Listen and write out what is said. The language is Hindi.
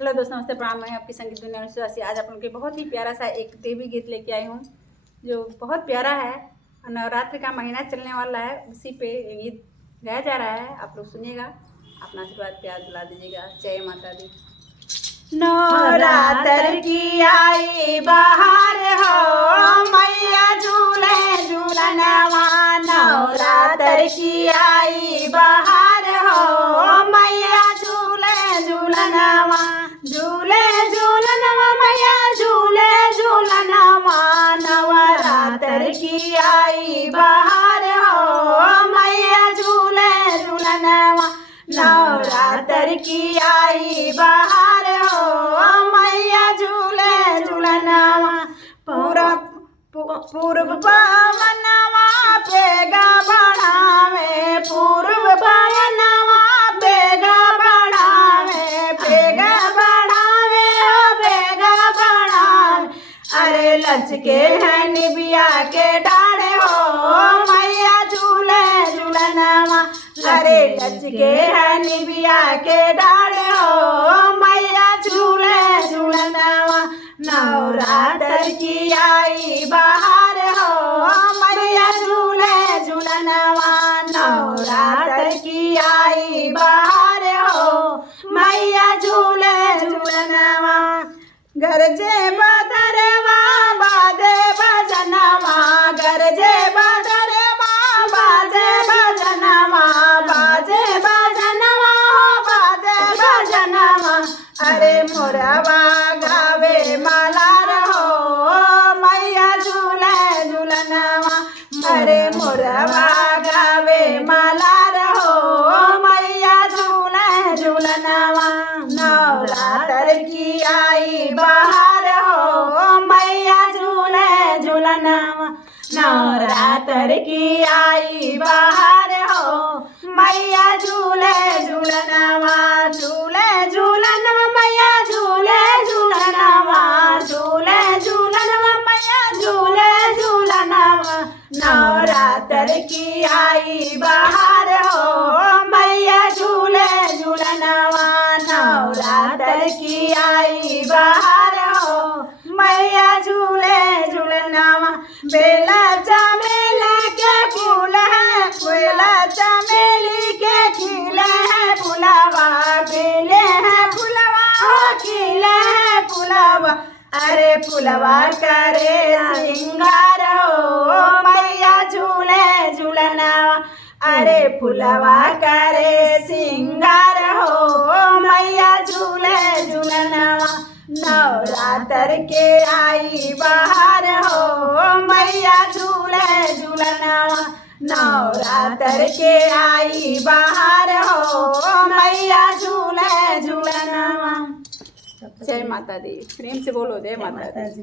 हेलो दोस्तों, नमस्ते, प्रणाम। मैं आपकी संगीत दुनिया अनुश्री। आज आप लोगों के बहुत ही प्यारा सा एक देवी गीत लेके आई हूँ जो बहुत प्यारा है। नवरात्रि का महीना चलने वाला है, उसी पे ये गीत गाया जा रहा है। आप लोग सुनिएगा, अपना आशीर्वाद प्यार दिला दीजिएगा। जय माता दी। नवरात्र की आई बहार हो, मैया झूले झूलनवा। नवरात्र की आई बहार हो, मैया झूले झूलनवा। झूले झूलनवा मैया झूले झूलनवा। नवरात्र की आई बहार हो, मैया झूले झूलनवा। नवरात्र की आई बहार हो, मैया झूले झूलनवा। पूर्व पवनवा बेगा बढ़ावे, पूर्व पवनवा बेगा बढ़ावे, बेगा बढ़ावे हो बेगा बढ़ावे। अरे लचके हैं निबिया के डाढ़े हो, मैया झूले झूलनवा। अरे लचके हैं निबिया के डाढ़े हो, मैया झूले झूलनवा। नवरात्र की आई बहार हो, मैया झूले झूलनवा। नवरात्र की आई बहार हो, मैया झूले झूलनवा। गरजे बदरवा बाजे भजनवा, गरजे बदरवा बाजे भजनवा, बाजे भजनवा हो बाजे भजनवा। अरे मोरवा गावे मलार हो, मैया झूले झूलनवा। अरे मोरवा गावे मलार हो, मैया झूले झूलनवा। नवरात्र की आई बहार हो, मैया झूले झूलनवा। नवरात्र की आई बहार हो, मैया झूले झूलनवा। झूले झूलनवा मैया झूले झूलनवा, झूले झूलनवा मैया झूले झूलनवा। नवरात्र की आई बहार हो, मैया झूले झूलनवा। नवरात्र की आई बहार हो, मैया झूले झूलनवा। बेला चमेली के फूल है, बेला चमेली के खिले हैं फुलवा, खिले हैं फुलवा हो खिले हैं फुलवा। अरे फुलवा करे सिंगार हो, मैया झूले झूलनवा। अरे फुलवा करे सिंगार हो, मैया झूले झूलनवा। नवरात्र के आई बहार हो, मैया झूले झूलनवा। नवरात्र के आई बहार हो, मैया झूले झूलनवा। जय माता दी। प्रेम से बोलो जय माता दी।